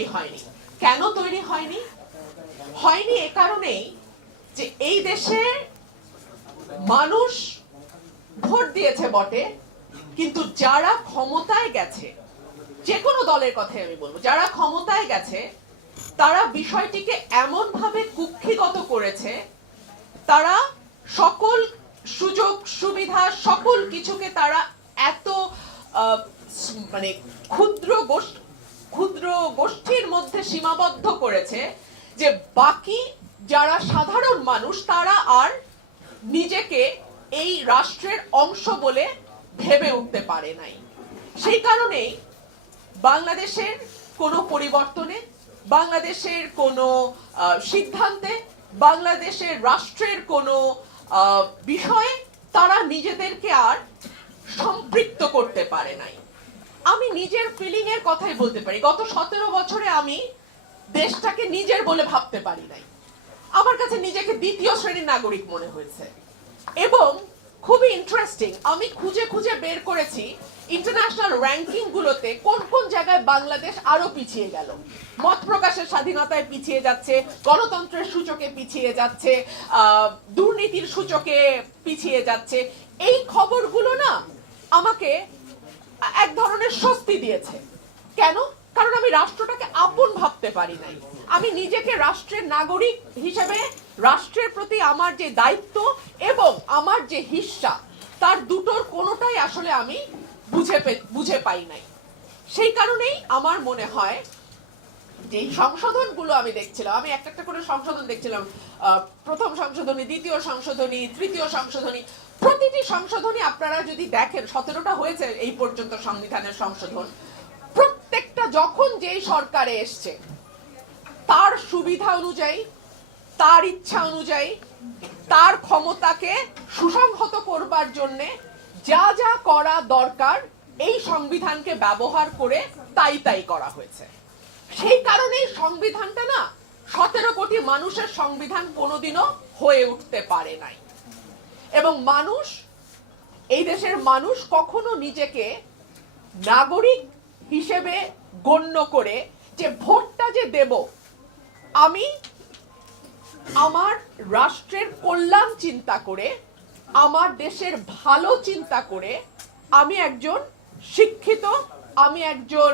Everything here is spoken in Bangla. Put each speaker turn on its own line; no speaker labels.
তৈরি হয়নি। কেন তৈরি হয়নি? হয়নি এ কারণেই যে এই দেশে মানুষ ভোট দিয়েছে বটে, কিন্তু যারা ক্ষমতায় গেছে যে কোনো দলের কথাই আমি বলব, যারা ক্ষমতায় গেছে, তারা বিষয়টিকে এমন ভাবে কুক্ষিগত করেছে, তারা সকল সুযোগ, সুবিধা, সকল কিছুকে তারা এত মানে ক্ষুদ্র গোষ্ঠ- ক্ষুদ্র গোষ্ঠীর মধ্যে সীমাবদ্ধ করেছে যে বাকি যারা সাধারণ মানুষ, তারা আর নিজেকে এই রাষ্ট্রের অংশ বলে ভেবে উঠতে পারে নাই। সেই কারণেই বাংলাদেশের কোনো পরিবর্তনে, বাংলাদেশের কোনো সিদ্ধান্তে, বাংলাদেশের রাষ্ট্রের কোনো বিষয়ে তারা নিজেদেরকে আর সম্পৃক্ত করতে পারে নাই। আমি নিজের ফিলিং এর কথাই বলতে পারি। গত সতেরো বছরে আমি দেশটাকে নিজের বলে ভাবতে পারি নাই। আমার কাছে নিজেকে দ্বিতীয় শ্রেণির নাগরিক মনে হয়েছে। এবং খুবই ইন্টারেস্টিং আমি খুঁজে খুঁজে বের করেছি ইন্টারন্যাশনাল র্যাঙ্কিং গুলোতে কোন কোন জায়গায় বাংলাদেশ আরও পিছিয়ে গেল। মত প্রকাশের স্বাধীনতায় পিছিয়ে যাচ্ছে, গণতন্ত্রের সূচকে পিছিয়ে যাচ্ছে দুর্নীতির সূচকে পিছিয়ে যাচ্ছে। এই খবরগুলো না আমাকে এক ধরনের স্বস্তি দিয়েছে। কেন? কারণ আমি রাষ্ট্রটাকে আপন ভাবতে পারি নাই। আমি নিজেকে রাষ্ট্রের নাগরিক হিসেবে, রাষ্ট্রের প্রতি আমার যে দায়িত্ব এবং আমার যে হিস্সা, তার দুটোর কোনোটাই আসলে আমি বুঝে বুঝে পাই নাই। সেই কারণেই আমার মনে হয় যে সংশোধনগুলো আমি দেখছিলাম, আমি একটা একটা করে সংশোধন দেখছিলাম। প্রথম সংশোধনী, দ্বিতীয় সংশোধনী, তৃতীয় সংশোধনী প্রতিটি সংশোধনী আপনারা যদি দেখেন, সতেরোটা হয়েছে এই পর্যন্ত সংবিধানের সংশোধন। প্রত্যেকটা যখন যেই সরকারে এসছে, তার সুবিধা অনুযায়ী, তার ইচ্ছা অনুযায়ী, তার ক্ষমতাকে সুসংহত করবার জন্যে যা যা করা দরকার, এই সংবিধানকে ব্যবহার করে তাই তাই করা হয়েছে। সেই কারণেই সংবিধানটা না, সতেরো কোটি মানুষের সংবিধান কোনোদিনও হয়ে উঠতে পারে নাই। এবং মানুষ, এই দেশের মানুষ কখনো নিজেকে নাগরিক হিসেবে গণ্য করে যে ভোটটা যে দেব, আমি আমার রাষ্ট্রের কল্যাণ চিন্তা করে, আমার দেশের ভালো চিন্তা করে, আমি একজন শিক্ষিত, আমি একজন